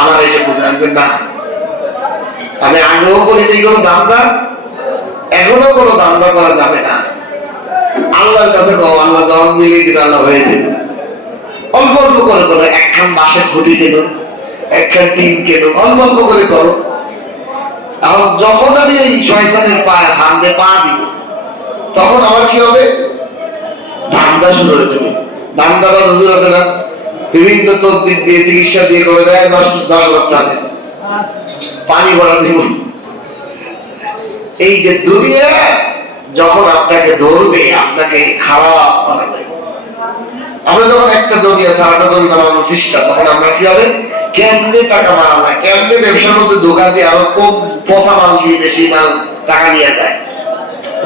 আমার এই যে বুঝাবেন না, আমি আগেও করিনি কোনো দান্দা, এখনো কোনো দান্দা করা যাবে না। আল্লাহর কাছে কও, আল্লাহ যখন মিলিয়ে দিবে আল্লাহ হয়ে যাবে। অল্প অল্প করে করো, একখান বাঁশের খুঁটি কেন, একখান টিন কেন, অল্প অল্প করে করো। এখন যখন আমি এই শয়তানের পায়ে ফান্দে পা দিব, তখন আমার কি হবে? ধান্দা শুরু হয়ে যাবে। ধান্দাবাজ হুজুর আছে না, বিভিন্ন তদবির দিয়ে চিকিৎসা দিয়ে করে দেয় 10,000 টাকা পানি ভরা দিব। এই যে দুনিয়া যখন আপনাকে ধরবে, আপনাকে খারাপ বানাবে, আমরা যখন একটা দুনিয়া সারাটা দুনিয়া বানানোর চেষ্টা, তখন আমরা কি হবে? কেমনে টাকা মারা যায়, কেমনে ব্যবসার মধ্যে ধোকা দিয়ে আরো কম পচা মাল দিয়ে বেশি মাল টাকা নিয়ে যায়।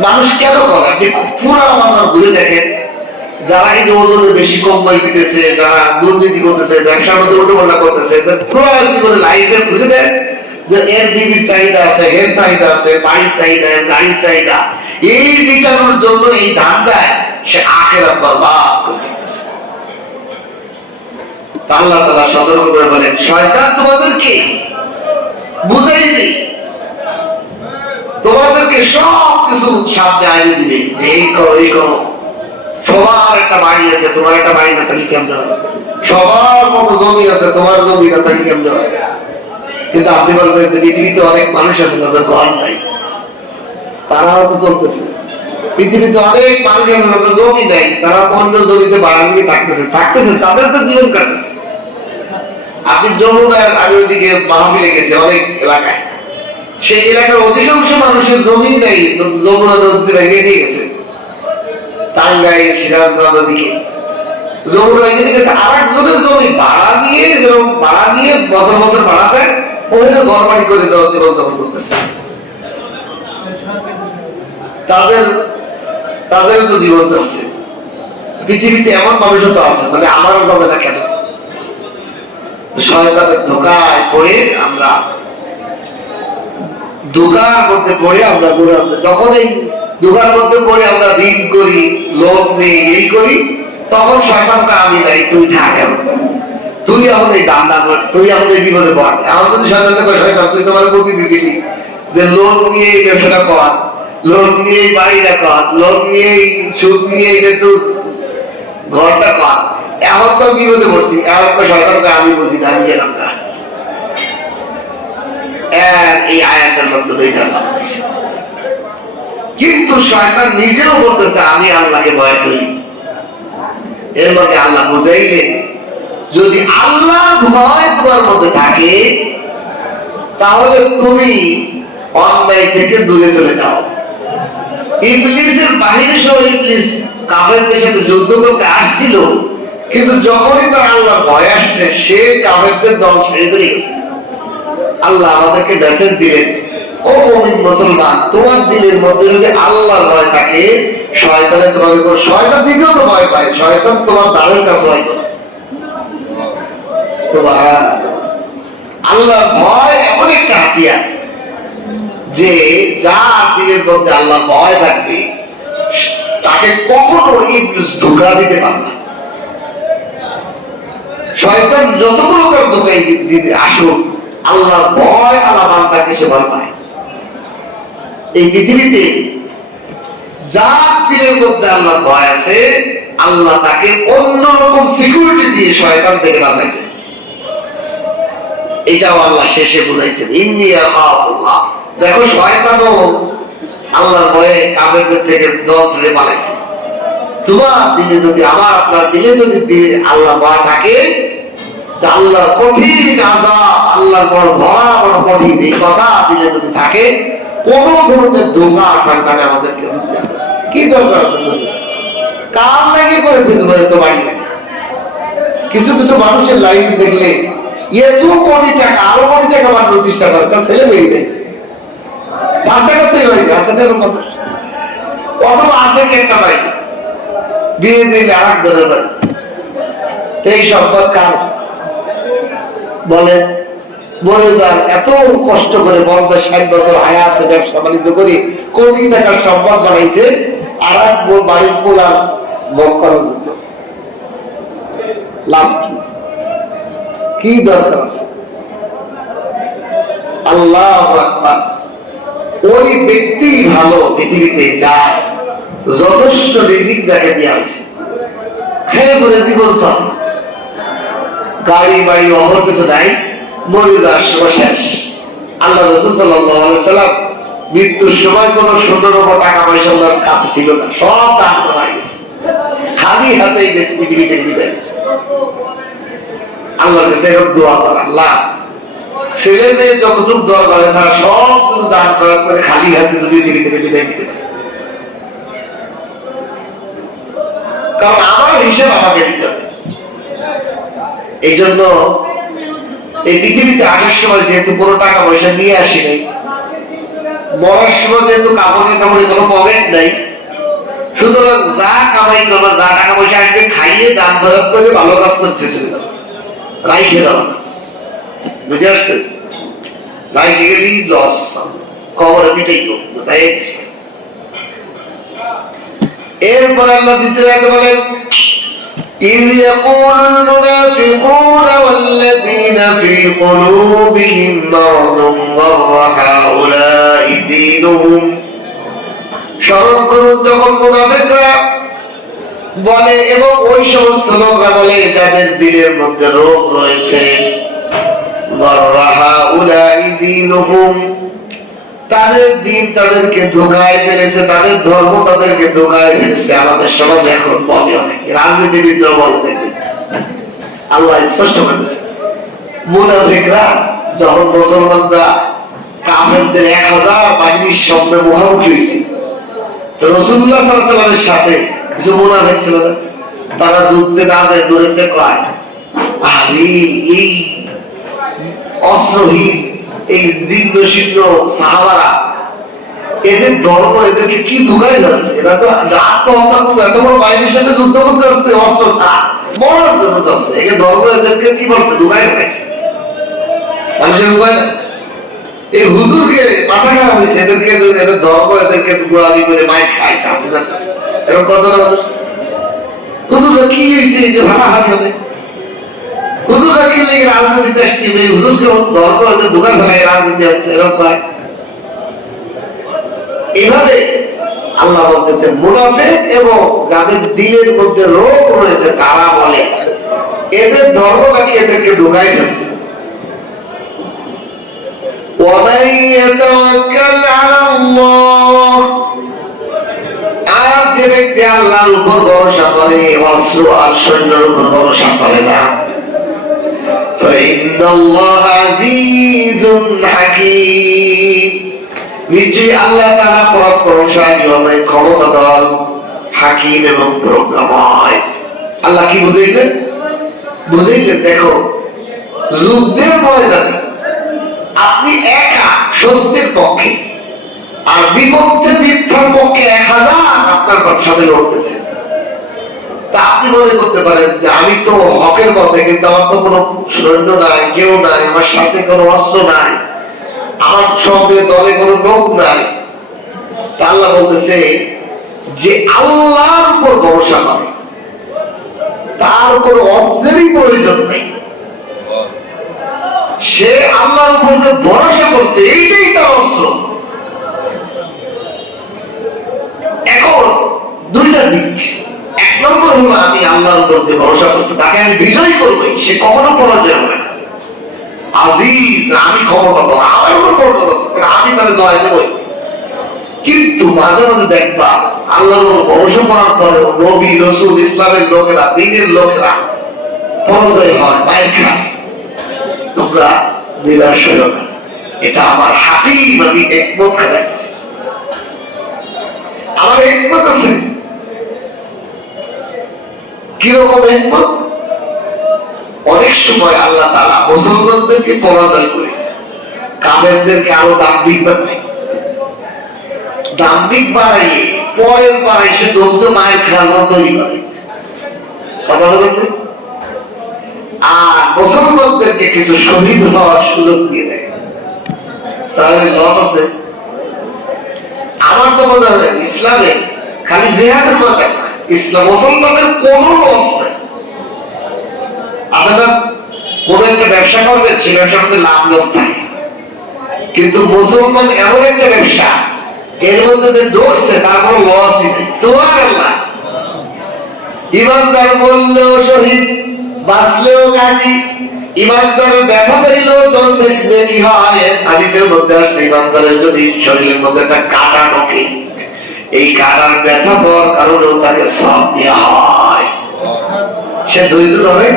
মানুষ কেন করে? আপনি পুরা মানুষ ঘুরে দেখেন, যারা এই যে ওজনে বেশি কোম্পানি দিতেছে, যারা দুর্নীতি করতেছে, ব্যবসার মধ্যে উল্টোপাল্টা করতেছে, পুরো জীবনে লাইফে খুঁজে দেয় যে এর বিবির চাহিদা আছে, এর চাহিদা আছে, বাড়ির চাহিদা, এর গাড়ির চাহিদা, এই মিটানোর জন্য এই ধান্দায় সে আখেরাত বরবাদ করে ফেলতেছে। আল্লাহ তাআলা সতর্ক করে বলেন, শয়তান তোমাদেরকে বুঝাইবে, তোমাদেরকে সব কিছু সামনে আনিয়ে দিবে যে এই করো, এই করো। সবার একটা বাড়ি আছে, তোমার একটা বাড়ি না থাকলে কেমন হয়? সবার মতো জমি আছে, তোমার জমি না থাকলে কেমন হয়? কিন্তু আপনি বলবেন যে পৃথিবীতে অনেক মানুষ আছে যাদের ঘর নাই, তারাও তো চলতেছে। পৃথিবীতে অনেক মানুষ আছে যাদের জমি নাই, তারা অন্য জমিতে ভাড়া নিয়ে থাকতেছে, তাদের তো জীবন কাটতেছে। আপনি যমুনার, আমি ওইদিকে মাহফিলে গেছি অনেক এলাকায়, সেই এলাকার অধিকাংশ মানুষের জমি নেই, যমুনা নদীতে ভেঙে নিয়ে গেছে। টাঙ্গাইল, সিরাজগঞ্জ ওদিকে যমুনা ভেঙে নিয়ে গেছে, আর একজনের জমি ভাড়া নিয়ে, যেরকম ভাড়া নিয়ে বছর বছর ভাড়া দেয়, ওইটা ঘর বাড়ি করে দেওয়া জীবন যাপন করতেছে। তাদের তো জীবন যাচ্ছে। পৃথিবীতে এমন মানুষও তো আছে, তাহলে আমার হবে না কেন? শয়তানের ধোঁকায় পড়ে আমরা, ধোঁকার মধ্যে পড়ে আমরা যখন এই ধোঁকার মধ্যে পড়ে আমরা ঋণ করি, লোভ নেই, এই করি, তখন শয়তানকে আমি নাই, তুই থাক, তুই আমাদের এই দান্দা কর, তুই আমাদের বিপদে পড়। আমার যদি শয়তানকে কয়, শয়তান তুই তোমার বুদ্ধি দিছিলি যে লোভ নিয়ে এই ব্যবসাটা কর, লোভ নিয়ে এই বাড়িটা কর, লোভ নিয়ে এই সুদ নিয়ে একটু ঘরটা কর, এখন তো বিপদে পড়ছি, এখন তো শয়তানকে আমি বুঝি না, আমি গেলাম না। এই আয়াতের মাধ্যমে এটা আল্লাহ বুঝাইছে। কিন্তু শয়তান নিজেও বলতেছে আমি আল্লাহকে ভয় করি। এর মধ্যে আল্লাহ বুঝাইলেন, যদি আল্লাহর ভয় তোমার মধ্যে থাকে, তাহলে তুমি অন্যায় থেকে দূরে চলে যাও। ইবলিসের বাহিনী সহ ইবলিস কাফেরদের সাথে যুদ্ধ করতে আসছিল, কিন্তু যখনই তার আল্লাহর ভয় আসছে, সে কাফেরদের দল ছেড়ে চলে গেছে। আল্লাহ আমাদেরকে মেসেজ দিলেন, ও মুমিন মুসলমান, তোমার দিলের মধ্যে যদি আল্লাহর ভয় থাকে, শয়তানে তোমাকে, শয়তান নিজেও তো ভয় পায়, শয়তান তোমার দ্বারের কাছে ভয় করে। সুবহানাল্লাহ। আল্লাহর ভয় এমন একটা হাতিয়ার যে যার দিলের মধ্যে আল্লাহর ভয় থাকবে, তাকে কখনো ইবলিস ধোঁকা দিতে পারবে না। শয়তান যত প্রকার ধোঁকা দিতে আসুক, আল্লাহর ভয় আল্লাহ বান্দাকে সে ভয় পায়। এই পৃথিবীতে যার দিলের মধ্যে আল্লাহর ভয় আছে, আল্লাহ তাকে অন্যরকম সিকিউরিটি দিয়ে শয়তান থেকে বাঁচাইবে। এটাও আল্লাহ শেষে বুঝাইছেন, ইন্নী আখাফুল্লাহ। দেখো শয়তানও আল্লাহর ভয়ে কাফেরদের থেকে দল ছেড়ে পালাইছে। তোমার দিলে যদি, আমার আপনার দিলে যদি আল্লাহ ভয় থাকে, আল্লাহর কঠিন আযাব, আল্লাহর বড় ধরা বড় কঠিন, এই কথা দিলে যদি থাকে, কোন ধরনের ধোঁকা শয়তানে আমাদেরকে দিতে যাবে। কি দরকার আছে দুনিয়া? কার লাগে করেছে তোমাদের তো বাড়ি লাগে। কিছু কিছু মানুষের লাইফ দেখলে এত কোটি টাকা, আরো কোটি টাকা বানানোর চেষ্টা করে, তার ছেলে মেয়ে নেই, কাছাকাছি হয়ে যায়, আছে না মানুষ? অথবা আছে কি একটা বাড়ি, বিয়ে দিলে আর একজনের বাড়ি। এই সম্পদ কার? বলে যান, এত কষ্ট করে 50-60 বছর হায়াতে ব্যবসা বাণিজ্য করে কোটি টাকার সম্পদ বানাইছে, আর এক বাড়ির পোলার ভোগ করার জন্য। লাভ কি? কি দরকার আছে? আল্লাহু আকবার। ওই ব্যক্তি ভালো পৃথিবীতে যায় যথেষ্ট রিজিক যাকে দেওয়া হয়েছে, খেয়ে পরে জীবন চলে, গাড়ি বাড়ি অপর কিছু নাই, মরে যাওয়ার সময় শেষ। আল্লাহ রাসূল সাল্লাল্লাহু আলাইহি সাল্লাম মৃত্যুর সময় কোন সোনার উপর টাকা পয়সা ওনার কাছে ছিল না, সব দান করা গেছে, খালি হাতে যে পৃথিবী থেকে বিদায় নিয়েছে। আল্লাহর কাছে এরকম দোয়া করে, আল্লাহ ছেলে মেয়ে যতটুকু দোয়া করে তারা সব কিছু দান করার পরে খালি হাতে যদি পৃথিবী থেকে বিদায় নিতে পারে, কারণ আমার হিসাব আমাকে দিতে হবে। এই জন্য এই পৃথিবীতে আসার সময় যেহেতু কোনো টাকা পয়সা নিয়ে আসি নাই, মরার সময় যেহেতু কাপড়ের কাপড়ে কোনো পকেট নাই, সুতরাং যা কামাই করবো, যা টাকা পয়সা আসবে খাইয়ে দান খরচ করে ভালো কাজ করতে চলে যাবো, রাইখে যাবো না। বুঝে আসছে? রাইখে গেলেই লস, কবরে পিটাই করবো। তাই এরপর আল্লাহ দ্বিতীয় আয়াতে বলেন, إذ يقول المنافقون والذين في قلوبهم مرض غر هؤلاء دينهم। স্মরণ করুন যখন মুনাফিকরা বলে এবং ওই সমস্ত লোকরা বলে যাদের দিলের মধ্যে রোগ রয়েছে, غر هؤلاء دينهم, তাদের দিন তাদেরকে ধোঁকায় ফেলেছে, তাদের ধর্ম তাদেরকে ধোঁকায় ফেলেছে। আমাদের সমাজে এখন বলে অনেকে, রাজনীতিবিদরা বলে, দেখবেন আল্লাহ স্পষ্ট করেছে, মুনাফিকরা যখন মুসলমানরা কাফেরদের 1000 বাহিনীর সামনে মুখোমুখি হয়েছে, তো রাসূলুল্লাহ সাল্লাল্লাহু আলাইহি ওয়াসাল্লামের সাথে কিছু মুনাফিক ছিল না, তারা যুদ্ধে না যায় দূরেতে কয়, আরে এই অস্ত্রহীন এই জীর্ণ শীর্ণ সাহাবারা, এদের ধর্ম এদেরকে কি ধোঁকায় যাচ্ছে, এরা তো আত্মহত্যা করতে এত বড় বাহিনীর সাথে যুদ্ধ করতে আসছে, অস্ত্র ছাড়া মরার জন্য যাচ্ছে, এই ধর্ম এদেরকে কি বলছে, ধোঁকায় ফেলাইছে, মানুষের উপায় না। এই হুজুরকে মাথা খারাপ হয়েছে, এদেরকে এদের ধর্ম এদেরকে গোড়ামি করে মায়ের খাইছে আছে না, এরকম কত না মানুষ। হুজুররা কি হয়েছে যে ভাড়াহাট হবে, হুজুররা কি লেগে রাজনীতিতে আসছে, হুজুরকে ধর্ম এদের দোকান ফেলায় রাজনীতি আসছে, এরকম কয়। এইভাবে আল্লাহ বলতেছেন মুনাফিক এবং যাদের দিলের মধ্যে রোগ রয়েছে তারা বলে এদের ধর্ম নাকি এদেরকে ঢুকাই ফেলছে। ومن يتوكل على الله, আর যে ব্যক্তি আল্লাহর উপর ভরসা করে, অস্ত্র আর সৈন্যের উপর ভরসা করে না, فإن الله عزيز حكيم, নিশ্চয়ই আল্লাহ তাআলা পরাক্রমশালী, অনেক ক্ষমতাধর, হাকিম এবং প্রজ্ঞাময়। আল্লাহ কি বুঝাইলেন? বুঝাইলেন দেখো যুদ্ধের ময়দানে আপনি একা সত্যের পক্ষে আর বিপক্ষে মিথ্যার পক্ষে 1000 আপনার সাথে লড়তেছে, তা আপনি মনে করতে পারেন যে আমি তো হকের পথে, কিন্তু আমার তো কোনো সৈন্য নাই, কেউ নাই, আমার সাথে কোনো অস্ত্র নাই, আমার সঙ্গে দলে কোনো লোক নাই। তা আল্লাহ বলতেছে যে আল্লাহর উপর ভরসা করে, তার কোনো অস্ত্রেরই প্রয়োজন নেই, সে আল্লাহর উপর যে ভরসা করছে এইটাই তার অস্ত্র। এখন দুইটা দিক, এক নম্বর হলো আমি আল্লাহর উপর যে ভরসা করছি তাকে আমি বিজয় করবোই, সে কখনো পরাজয় হবে না। আজিজ, আমি ক্ষমতাধর, আমার উপর ভরসা করছি, আমি তাহলে জয় দেবই। কিন্তু মাঝে মাঝে দেখবা আল্লাহর উপর ভরসা করার পরে নবী রাসূল ইসলামের লোকেরা, দ্বীনের লোকেরা পরাজয় হয়, মাইর খায়। তোমরা নিরাশ হইও না, এটা আমার হাকিম, আমি হিকমত খাটাইছি, আমার হিকমত আছে। কিরকম হিকমত? অনেক সময় আল্লাহ তাআলা মুসলমানদেরকে পরাজয় করে কাফেরদেরকে আরো দাম্ভিক বানায়, দাম্ভিক বাড়াইয়ে পরের বার এসে ধৈর্য মায়ের খেলা তৈরি করে, কথা বলতে, আর মুসলমানদেরকে কিছু শহীদ হওয়ার সুযোগ দিয়ে দেয়। তাহলে লস আছে? আমার তো মনে হয় ইসলামে খালি জিহাদের ময়দান না, ইসলাম মুসলমানদের কোনো লস নাই। আছে না, কোন একটা ব্যবসা করবেন, সে ব্যবসার মধ্যে লাভ লস থাকে, কিন্তু মুসলমান এমন একটা ব্যবসা, এর মধ্যে যে ঢুকছে তার কোনো লসই নেই। সুবহানাল্লাহ। ইমানদার বললেও শহীদ, বাঁচলেও গাজী। ইমানদারের ব্যথা পেলেও দোষের নেকি হয়। হাদিসের মধ্যে আসছে ইমানদারের যদি শরীরের মধ্যে একটা কাঁটা ঢোকে, এই কাঁটার ব্যথা পাওয়ার কারণেও তাকে সওয়াব দেওয়া হয়। সে ধৈর্য ধরে,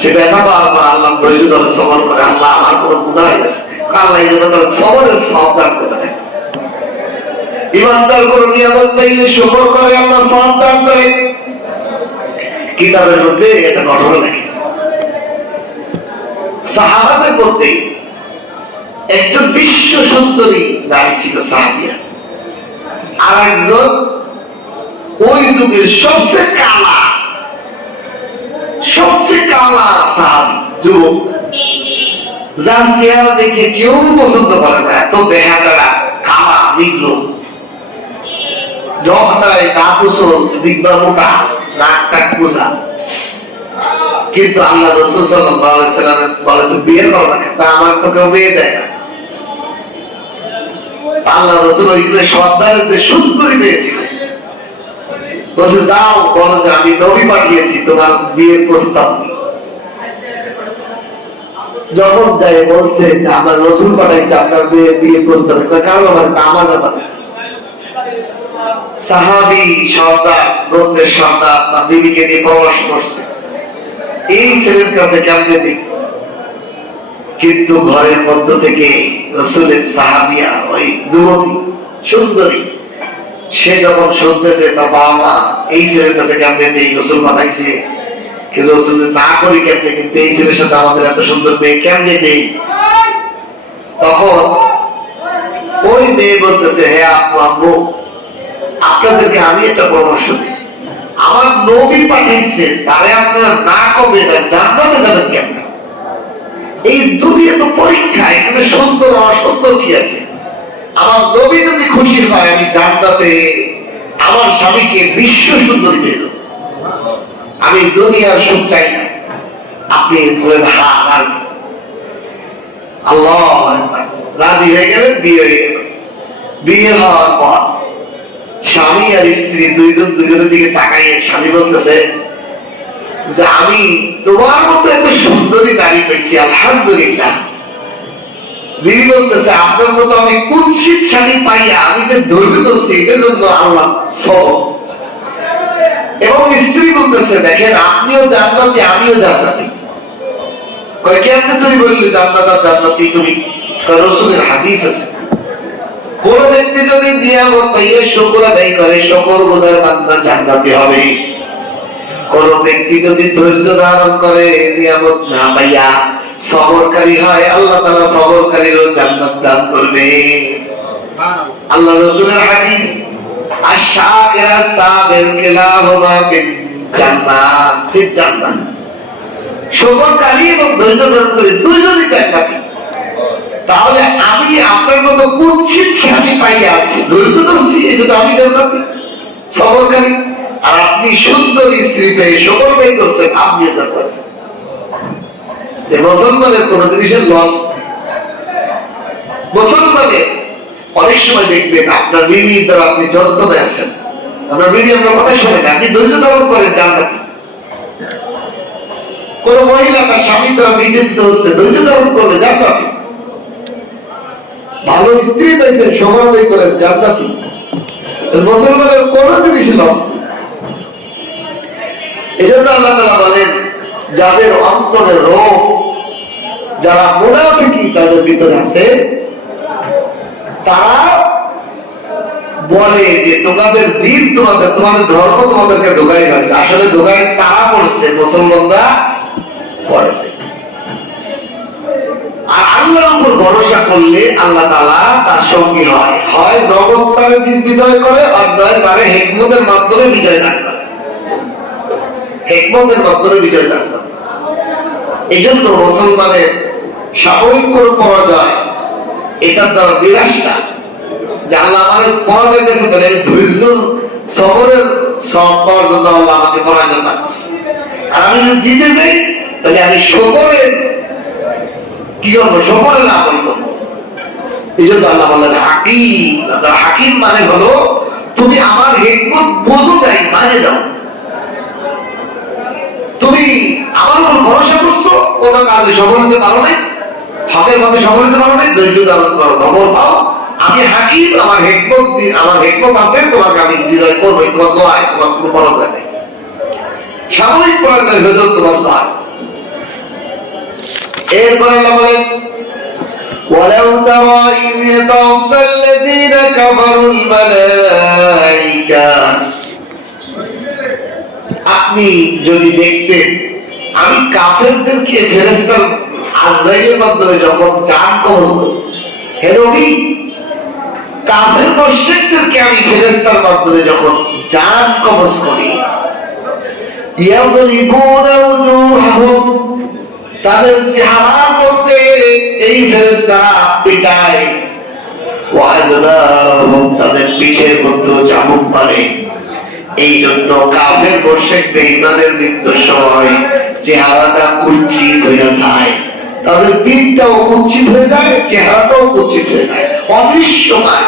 সে ব্যথা পাওয়ার পর আল্লাহ ধৈর্য ধরে সবর করে, আল্লাহ আমার কোনো গুনাহ হয়ে গেছে, আল্লাহ এই জন্য তার সবরের সওয়াব দান করতে থাকে। ইমানদার কোনো নিয়ামত পাইলে শুকর করে, আল্লাহ সওয়াব দান করে। কিতাবের মধ্যে এটা ঘটনা নাকি সাহাবাদের মধ্যে একজন বিশ্ব সুন্দরী নারী ছিল সাহাবিয়া, আর একজন ওই যুগের সবচেয়ে কালা সাহাবী যুবক, যার চেহারা দেখে কেউ পছন্দ করে না, এত বেহারা, কালা, নিগ্ন, জহটায় দাঁত দিকবা মোটা, নাক টাক পোষা। কিন্তু আল্লাহ রাসূল সাল্লাল্লাহু আলাইহি ওয়াসাল্লাম বলে, তো বিয়ে করো না, তা আমার তো কেউ বিয়ে দেয় না। আল্লাহ রাসূল ওইগুলো সর্দারের যে সুন্দরী পেয়েছিল, বলছে যাও বলো যে আমি নবী পাঠিয়েছি, তোমার বিয়ের প্রস্তাব। যখন যাই বলছে যে আমার রাসূল পাঠাইছে আপনার বিয়ের প্রস্তাব, কারণ আমার ব্যাপার। সাহাবী সর্দার, গোত্রের সর্দার তার বিবিকে নিয়ে পরামর্শ করছে এই ছেলের কাছে কেমনে দিই। কিন্তু ঘরের মধ্য থেকে রাসূলের সাহাবিয়া ওই যুবতী সুন্দরী, সে যখন শুনতেছে তার বাবা মা এই ছেলের কাছে কেমনে দিই, রাসূল পাঠাইছে, কিন্তু রাসূল না করি কেমনে, কিন্তু এই ছেলের সাথে আমাদের এত সুন্দর মেয়ে কেমনে দেই। তখন ওই মেয়ে বলতেছে, হে আব্বু, আপনাদেরকে আমি একটা পরামর্শ দিই, আমার নবী পাঠিয়েছে, তারে আপনারা না কবে জান্নাতে যাবেন কেমন? এই দুনিয়া তো পরীক্ষা, এখানে সুন্দর অসুন্দর কি আছে? আমার নবী যদি খুশি হয় আমি জান্নাতে আমার স্বামীকে বিশ্ব সুন্দরী পেল, আমি দুনিয়ার সুখ চাই না। আপনি বলেন হ্যাঁ রাজি। আল্লাহ রাজি হয়ে গেলেন, বিয়ে হয়ে গেল। বিয়ে হওয়ার পর স্বামী আর স্ত্রী দুজনের দিকে তাকাইয়ে স্বামী বলতেছে যে আমি তোমার মতো এত সুন্দরী নারী পেয়েছি, আলহামদুলিল্লাহ। বিবি বলতেছে আপনার মতো আমি কুৎসিত স্বামী পাইয়া আমি যে ধৈর্য ধরছি, এটার জন্য আল্লাহ সব। এবং স্ত্রী বলতেছে দেখেন আপনিও জান্নাতি আমিও জান্নাতি। কেমন তুমি বললি জান্নাত আর জান্নাতি? তুমি রাসূলের হাদিস আছে, কোন ব্যক্তি যদি নিয়ামত পাইয়ে শুকর আদায় করে, শুকরগুজার বান্দা জান্নাতি হবে। কোন ব্যক্তি যদি ধৈর্য ধারণ করে, নিয়ামত না পাইয়া সবরকারী হয়, আল্লাহ তাআলা সবরকারীরও জান্নাত দান করবে। আল্লাহ রাসূলের হাদিস, আশ-শাকির আস-সাবির কিলাহুমা ফিল জান্নাহ, ফিল জান্নাহ। শুকরকারী এবং ধৈর্য ধারণ করে দুইজনই জান্নাতি। তাহলে আমি আপনার মতো কুৎসিত স্বামী পাইয়া আছি, ধৈর্য ধরছি, এই জন্য আমি জান্নাতি, সবরকারী। আর আপনি সুন্দর স্ত্রী পেয়ে শুকর পেয়ে করছেন, আপনিও জান্নাতি। মুসলমানের কোন জিনিসের লস। মুসলমানের অনেক সময় দেখবেন আপনার বিবি দ্বারা আপনি যন্ত্রণায় আছেন, আপনার বিবি আপনার কথা শোনে না, আপনি ধৈর্য ধারণ করেন, জান্নাতি। কোন মহিলা তার স্বামী দ্বারা নির্যাতিত হচ্ছে, ধৈর্য ধারণ করলে জান্নাতি। ভালো স্ত্রী পেয়েছেন, শুকর আদায় করেন, জান্নাতি। মুসলমানের কোন জিনিস লস। এই জন্য আল্লাহ তাআলা বলেন যাদের অন্তরে রোগ, যারা মুনাফিকি তাদের ভিতরে আছে, তারা বলে যে তোমাদের দিন, তোমাদের ধর্ম তোমাদেরকে ধোঁকায় গেছে। আসলে ধোঁকায় তারা পড়ছে, মুসলমানরা পড়ে। আর আল্লাহর উপর ভরসা করলে আল্লাহ তাআলা তার সঙ্গী হয়, হয় নগদ তারে বিজয় করে, আর নয় তারে হিকমতের মাধ্যমে বিজয় দান করে, হিকমতের মাধ্যমে বিজয় দান করে। এই জন্য মুসলমানের সাময়িক কোনো পরাজয়, এটার দ্বারা বিরাস না যে আল্লাহ আমাদের পরাজয় দিয়েছে, তাহলে আমি ধৈর্য সবরের সব পাওয়ার জন্য আল্লাহ আমাকে পরাজয় দান করছে। আর আমি যদি জিতে যাই, তাহলে আমি শুকরের কি করবো, শুকরের আমল করবো। এই জন্য আল্লাহ বললেন হাকিম। হাকিম মানে হলো তুমি আমার হিকমত বুঝো নাই, মানে দাও। তুমি আমার উপর ভরসা করছো, কোন কাজে সফল হতে পারো নাই, হকের পথে সফল হতে পারো নাই, ধৈর্য ধারণ করো, ধবল পাও। আমি হাকিম, আমার হিকমত আছে, তোমাকে আমি বিজয় করবো। তোমার দোয়ায়, তোমার কোনো পরাজয় নেই, সাময়িক পরাজয় হলেও তোমার দোয়ায়। এরপর আল্লাহ বলেন ولو ترى إذ يتوفى الذين كفروا الملائكة, আপনি যদি দেখতেন আমি কাফেরদেরকে ফেরেশতার আজরাইলের মাধ্যমে যখন জান কবজ করি, হে নবী কাফের মুশরিকদেরকে আমি ফেরেশতার মাধ্যমে যখন জান কবজ করি, ইয়াযরিবুনা উজুহাহুম, তাদের চেহারা করতে এই ফেরেশতারা পিটায়, ওয়া আদবারহুম, তাদের পিঠের মধ্যে চাবুক মারে। এই জন্য কাফের মুশরিক বেঈমানের মৃত্যুর সময় চেহারাটা কুৎসিত হয়ে যায়, তাদের পিঠটাও কুৎসিত হয়ে যায়, চেহারাটাও কুৎসিত হয়ে যায়, অদৃশ্যমান।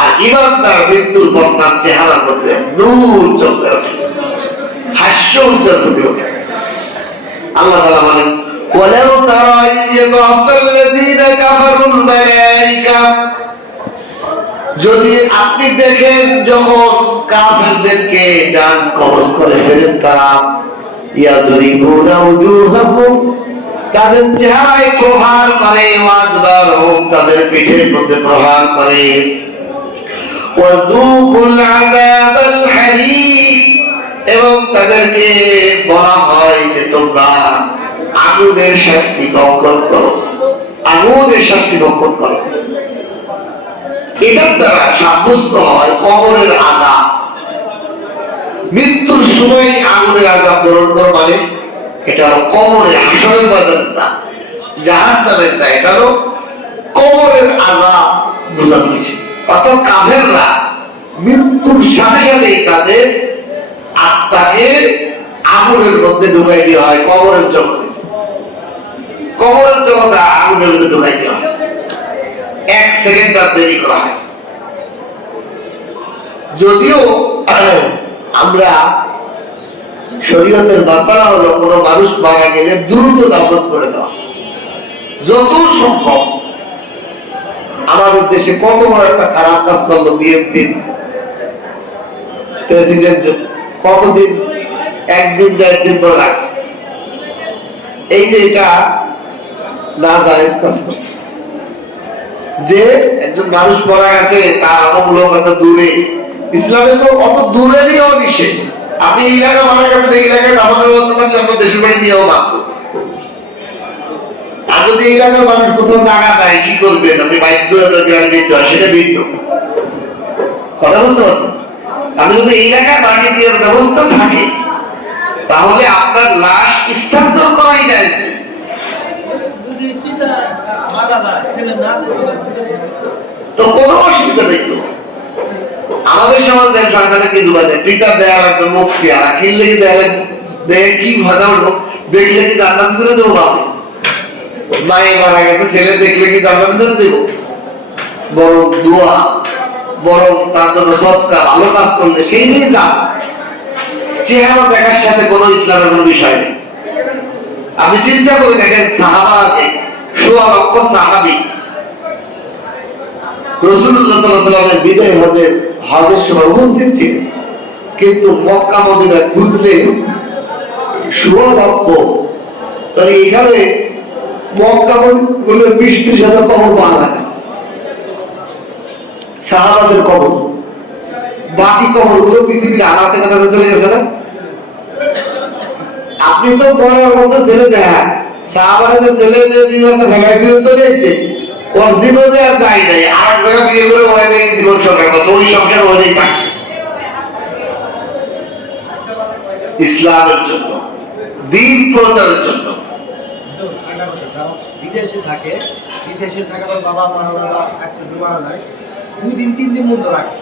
আর ইমানদার মৃত্যুর পর তার চেহারার মধ্যে নূর চমকে ওঠে, হাস্য উজ্জ্বল হয়ে ওঠে। আল্লাহ তাআলা বলেন ওয়ালাউ তারা ইয়াতাআল্লাযীনা কাফারুল মালায়েকা, যদি আপনি দেখেন যখন কাফেরদেরকে জান কবজ করে ফেরেশতারা, ইয়াদরিবুনা উজুহাহুম, তাদের চেহারায় প্রহার করে, ওয়াদবারহুম, তাদের পিঠের মধ্যে প্রহার করে, ওয়াযুকুল আযাবাল হারীক, এবং তাদেরকে বলা হয় যে তোমরা আগুনের শাস্তি ভক্ষণ করো, আগুনের শাস্তি ভক্ষণ করো। এটার দ্বারা সাব্যস্ত হয় কবরের আযাব। মৃত্যুর সময় আগুনের আযাব গ্রহণ করো মানে এটা কবরের হাসরের ময়দান না, জাহান্নামের না, এটা হলো কবরের আযাব বোঝানো হয়েছে। অর্থাৎ কাফেররা মৃত্যুর সাথে সাথেই তাদের আত্মাকে আগুনের মধ্যে ঢুকাই দেওয়া হয়, কবরের জগতে, কবরের জগতে আগুনের মধ্যে ঢুকাই দেওয়া হয়, 1 সেকেন্ড আর দেরি করা হয়। যদিও আমরা শরীয়তের মাসালা হলো কোনো মানুষ মারা গেলে দ্রুত দাফন করে দেওয়া যত সম্ভব। আমাদের দেশে কত বড় একটা খারাপ কাজ করলো বিএনপি প্রেসিডেন্ট, কতদিন, 1 দিন 1.5 দিন পরে লাগছে। এই যে এটা নাজায়েজ কাজ করছে, যে একজন মানুষ মারা গেছে তার অনেক লোক আছে দূরে, ইসলামে তো অত দূরে নিয়েও নিষেধ। আপনি এই এলাকা মারা গেছেন, এই এলাকায় দাফনের ব্যবস্থা থাকলে আপনার দেশের বাড়ি নিয়েও মানবো। আর যদি এই এলাকার মানুষ কোথাও জায়গা দেয় কি করবেন, আপনি বাধ্য হয়ে নিতে হয়, সেটা ভিন্ন কথা, বুঝতে পারছেন? আপনি যদি এই এলাকায় বাড়ি দেওয়ার ব্যবস্থা থাকে তাহলে আপনার লাশ স্থানান্তর করাই যায়। তো কোনো অসুবিধা নেই। তো আমাদের সমাজ দেয় সরকারে কি দুবা দেয়, পিতা দেয়া লাগবে, মুখ চেয়ারা কিনলে কি দেয়া লাগবে, দেখে কি মজা উঠবো, দেখলে কি জান্নাত ছেড়ে দেবো? বাবু মায়ে মারা গেছে, ছেলে দেখলে কি জান্নাত ছেড়ে দেবো? বরং দোয়া, বরং তার জন্য সৎকার, ভালো কাজ করলে সেই নিয়ে কাজ। চেহারা দেখার সাথে কোনো ইসলামের কোনো বিষয় নেই। আপনি চিন্তা করে দেখেন, সাহাবাতে ১৬ লক্ষ সাহাবী রাসূলুল্লাহ সাল্লাল্লাহু আলাইহি ওয়াসাল্লামের বিদায় হজের সময় উপস্থিত ছিলেন, কিন্তু মক্কা মদিনায় খুঁজলে ১৬ লক্ষ। তাহলে এখানে মক্কা মদিনায় ২০-৩০ হাজার কবর পাওয়া যায় না, সাহাবাদের কবর। বাকি কবরগুলো পৃথিবীর আনাচে কানাচে চলে গেছে না। আপনি তো বড় মতো ছেলে দেখান, সাহাবারা যে ছেলে মেয়ে বিবাহে ভেঙে দিয়ে চলে এসেছে, ওর জীবনে আর যাই নাই, আর এক জায়গায় বিয়ে করে ওই নেই জীবন সংসার করছে, ওই সংসার ওই নেই থাকছে ইসলামের জন্য, দিন প্রচারের জন্য। বিদেশে থাকে, বিদেশে থাকার বাবা মারা যায় 2 দিন 3 দিন মধ্যে রাখে,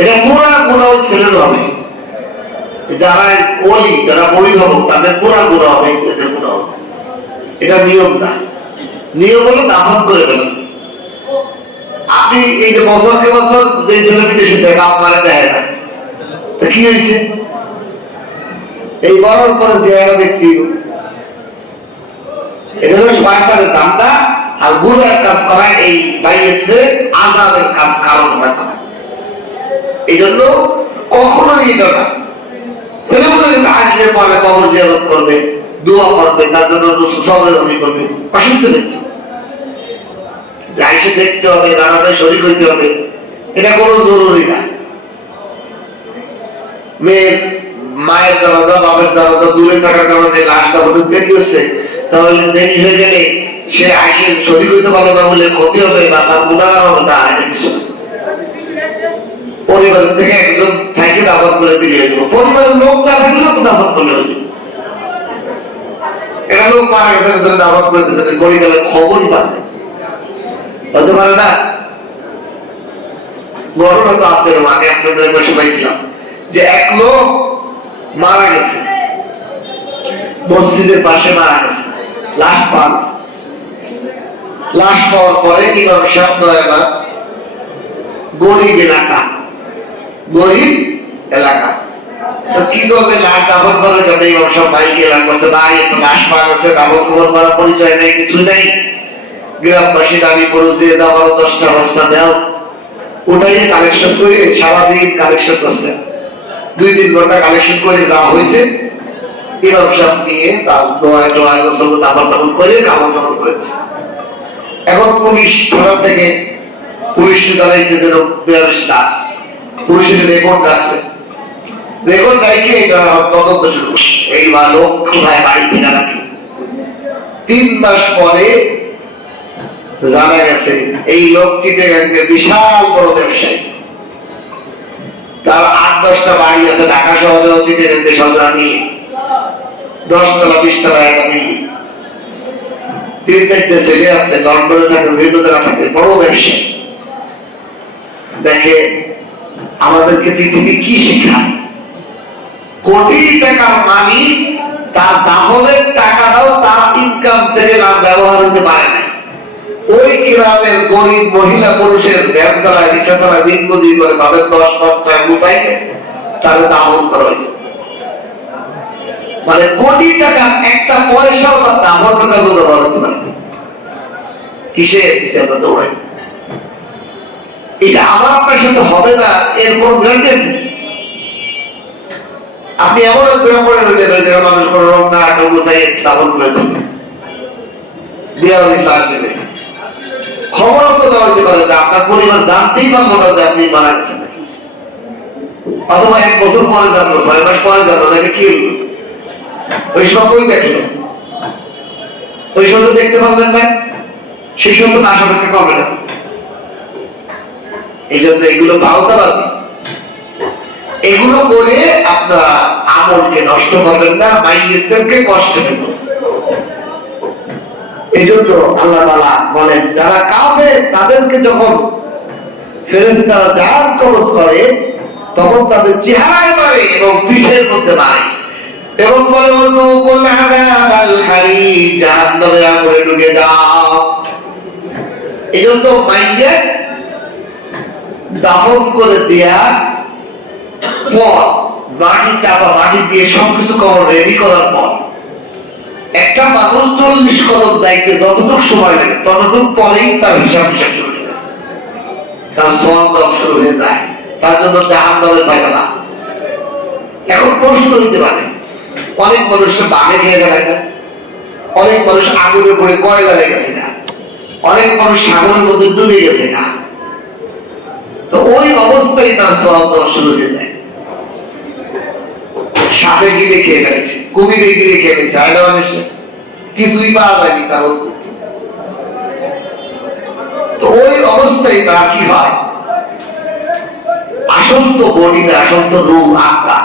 এটা পুরা গুণা ওই ছেলের হবে। যারা ওলি, যারা অভিভাবক, তাদের পুরা গুণা হবে, এদের গুণা হবে। এটা নিয়ম না। নিয়ম হলো দাফন করে ফেলেন। আপনি এই যে বছরকে বছর যে ছেলে বিদেশে থাকে আপনারা দেয় না, তা কি হয়েছে? এই বড়র পরে যে একটা ব্যক্তি, এটা হলো শয়তানের দামটা। আর গুনার কাজ করায় এই বাইরে আযাবের কাজ কারণ হয় না। এই জন্য কখনোই এটা না, ছেলেগুলো আসবে পরে কবর জিয়ারত করবে, দোয়া করবে, তার জন্য সবরদমি করবে, অসুবিধা নেই। যাই সে দেখতে হবে, জানাতে শরীর হইতে হবে, এটা কোনো জরুরি না। মেয়ের মায়ের জানাজা, বাপের জানাজা দূরে থাকার কারণে লাশটা হলুদ দেরি হচ্ছে, তাহলে দেরি হয়ে গেলে সে আসে শরীর হইতে পারবে না বলে ক্ষতি হবে বা তার গুণাগার হবে না, এটা কিছু না। পরিবারের থেকে একজন থাকে দাফন করে দিয়ে যাবো, পরিবারের লোক না থাকলেও তো দাফন করলে হবে। এটা লোক মারা গেছে দাফন করে দিচ্ছে, গড়ি গেলে খবরই পাবে, হতে পারে না। ঘটনা তো আছে, আগে আপনাদের বসে পাইছিলাম যে এক লোক মারা গেছে, মসজিদের পাশে মারা গেছে, লাশ পাওয়া গেছে। লাশ পাওয়ার পরে ইমাম সাহেব দয়াবা, গরিব এলাকা, গরিব এলাকা, তো কি করবে? লাশ দাফন করবে যখন ইমাম সাহেব ভাইকে এলাকা করছে, ভাই একটু লাশ পাওয়া গেছে, দাফন করার পরিচয় নেই, কিছু নেই। গ্রামবাসী দাবি করো যে আমার 10টা বস্তা দাও, ওটাই কালেকশন করে সারাদিন কালেকশন করছে, 2-3 ঘন্টা কালেকশন করে যা হয়েছে ইমাম সাহেব নিয়ে তার দোয়ায় টোয়ায় গোসল দাফন টাফন করে কামড় টামড় করেছে। এখন পুলিশ থানা থেকে পুলিশ জানাইছে যে 42 দাস, পুলিশের রেকর্ড রাখছে, রেকর্ড রাখে এটা তদন্ত শুরু করছে। এই লোক কোথায় বাড়ি থেকে রাখে। 3 মাস পরে জানা গেছে এই লোক চিটাগাঙ্গে বিশাল বড় ব্যবসায়ী, তার 8-10টা বাড়ি আছে ঢাকা শহরেও, চিটাগাঙ্গে সরকার নিয়ে 10 তলা 20 তলা একটা বিল্ডিং, 3-4টে ছেলে আছে, লন্ডনে থাকে, বিভিন্ন জায়গা থাকে, বড় ব্যবসায়ী। দেখে আমাদেরকে পৃথিবী কি শেখায়, কোটি টাকার মালিক, তার দাফনের টাকাটাও তার ইনকাম থেকে লাভ ব্যবহার হতে পারে না। ওই গ্রামের গরিব মহিলা পুরুষের ভ্যান চালায়, রিক্সা চালায়, দিন মজুরি করে তাদের 10-5 টাকা গুছাইছে, তাদের দাফন করা হয়েছে। মানে কোটি টাকা একটা পয়সাও তার দাফন টাকা ব্যবহার হতে পারে। কিসে আমরা দৌড়াই? এটা আমার আপনার সাথে হবে না, এরপর গ্যারান্টি আছে? আপনি এমন গ্রাম করে রয়েছে মানুষ কোনো রোগ না আটা গুছাই দাফন করে দেবে, বিয়া আসবে, খবর তো দেওয়া হতে পারে যে আপনার পরিবার জানতেই পারবো না যে আপনি মারা গেছেন, অথবা 1 বছর পরে জানলো, 6 মাস পরে জানলো, তাকে কি হইল? ওই সময় দেখলো, ওই সময় দেখতে পারলেন না, সেই সময় তো আশা করতে পারবে না। এই জন্য এগুলো ভাওতাবাজি, এগুলো করে আপনারা আমলকে নষ্ট করবেন না, মাইয়িতদেরকে কষ্ট দেবেন। এই জন্য আল্লাহ তাআলা বলেন যারা কাফের তাদেরকে যখন ফেরেশতারা জান কবজ করে তখন তাদের চেহারায় মারে এবং পিঠের মধ্যে মারে এবং বলে ওযুকুল আযাবাল হারিক, জাহান্নামের আগুনে ঢুকে যাও। এই জন্য মাইয়িত দাফন করে দেয়া পর মাটি চাপা, মাটি দিয়ে সবকিছু কবর রেডি করার পর একটা মানুষ 40 কদম যাইতে যতটুকু সময় লাগে ততটুকু পরেই তার হিসাব শুরু হয়ে যায়, তার সওয়াব শুরু হয়ে যায়, তার জন্য জাহান্নামের পায়খানা। এখন প্রশ্ন হইতে পারে, অনেক মানুষের বাঘে খেয়ে গেলে না, অনেক মানুষ আগুনে পড়ে কয়লা লেগেছে না, অনেক মানুষ সাগরের মধ্যে ডুবে গেছে না, তো ওই অবস্থায় তার সওয়াব শুরু হয়ে যায়। সাপে গিলে খেয়ে ফেলেছে, কুমিরে গিলে খেয়ে ফেলেছে, আয়না মানুষে কিছুই পাওয়া যায়নি তার অস্তিত্ব। তো ওই অবস্থায় তার কি হয়? আসন্ত বডি না, আসন্ত রূপ আত্মা,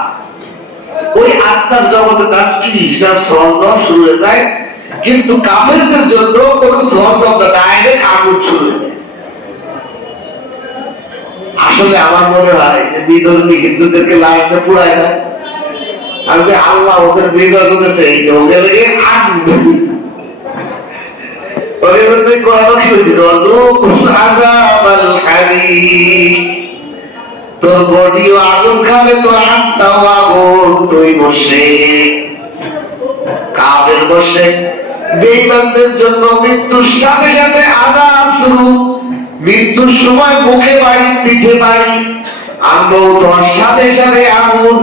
ওই আত্মার জগতে তার কি হিসাব সহজ শুরু হয়ে যায়। কিন্তু কাফেরদের জন্য কোন সহজ ডাইরেক্ট আগুন শুরু হয়ে যায়। আসলে আমার মনে হয় যে বিধর্মী হিন্দুদেরকে লাইটে পুড়ায় না, আর আল্লাহ ওদের বিরোধ করতেছে, এই যে ওদের লেগে আগুন, ওদের কোরআন কি হইতেছে ওয়াজুকুল আযাবাল হারিক তোর বডিও আগুন খাবে তোর আত্মাও আগুন তুই মুশরিক কাফের মুশরিক বেঈমানদের জন্য মৃত্যুর সাথে সাথে আযাব শুরু মৃত্যুর সময় মুখে বাড়ি পিঠে বাড়ি আগুন তোর সাথে সাথে আগুন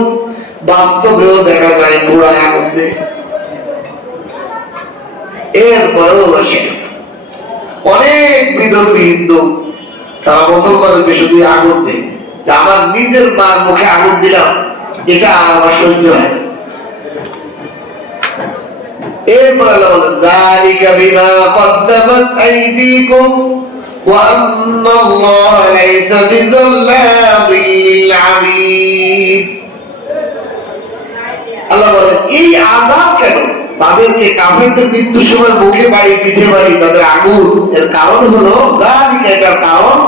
বাস্তবেও দেখা যায় পুরাই আগুন দেয় এরপরেও অনেক বিধর্মী হিন্দু তারা মুসলমানকে শুধু আগুন দেয় আমার নিজের মার মুখে আগুন দিলাম এটা আমার সহ্য হয় এরপর আল্লাহ বলেন যালিকা বিমা কদ্দামাত আইদিকুম ওয়া আন্নাল্লাহা লাইসা বিযাল্লামিল লিল আবিদ আল্লাহ বলেন এই আযাব কেন তাদেরকে কাফেরদের মৃত্যুর সময় মুখে বাড়ি পিঠে বাড়ি তাদের আগুন এর কারণ হলো যালিকা এটার কারণ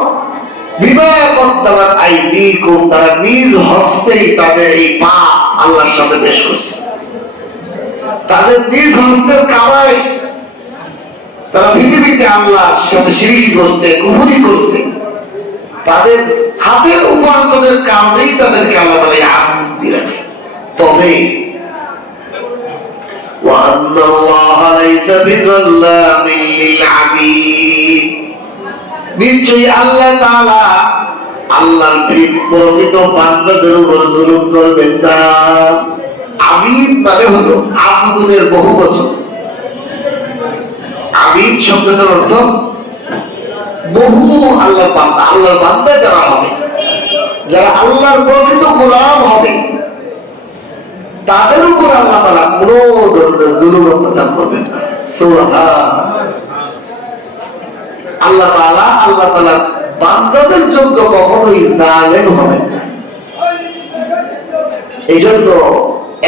বিমা কদ্দামাত আইদিকুম তারা নিজ হস্তেই তাদের এই পাপ আল্লাহর সামনে পেশ করছে তাদের নিজ হস্তের কামাই তারা পৃথিবীতে আল্লাহর সাথে শিরক করছে কুফরি করছে তাদের হাতের উপার্জনের কারণেই তাদেরকে আল্লাহ তাআলা আগুন দিয়েছে তবে وَأَنَّ اللَّهَ لَيْسَ بِظَلَّامٍ لِلْعَبِيدِ নিশ্চয়ই আল্লাহ তাআলা আল্লাহর প্রকৃত বান্দাদের উপর জুলুম করবেন না আবিদ মানে হলো আবুদের বহুবচন আবিদ শব্দটার অর্থ বহু আল্লাহর বান্দা আল্লাহর বান্দা যারা হবে যারা আল্লাহর প্রকৃত গোলাম হবে তাদের উপর আল্লাহ তাআলা কোনো ধরনের জুলুম অত্যাচার করবেন না সুবহান আল্লাহ তাআলা বান্দাদের জন্য কখনোই জালেম হবেন না এইজন্য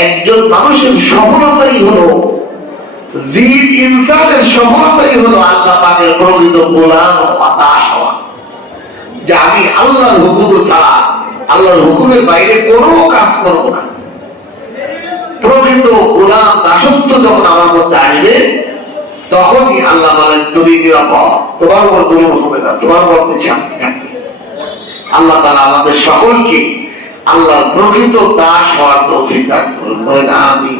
একজন মানুষের সফলতাই হলো জিন ইনসানের সফলতাই হলো আল্লাহ পাকের প্রকৃত গোলাম ও দাস হওয়া যে আমি আল্লাহর হুকুম ছাড়া আল্লাহর হুকুমের বাইরে কোনো কাজ করব না প্রকৃত গোলাম দাসত্ব যখন আমার মধ্যে আসবে তখনই আল্লাহ বলেন তুমি নিরাপদ তোমার উপর জুলুম হবে না তোমার মধ্যে শান্তি থাকবে আল্লাহ তাআলা আমাদের সকলকে আল্লাহর প্রকৃত দাস হওয়ার তৌফিক দান করুন বলেন আমিন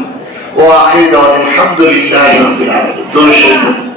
ওয়া আখিরু দাওয়ানা আলহামদুলিল্লাহি রাব্বিল আলামিন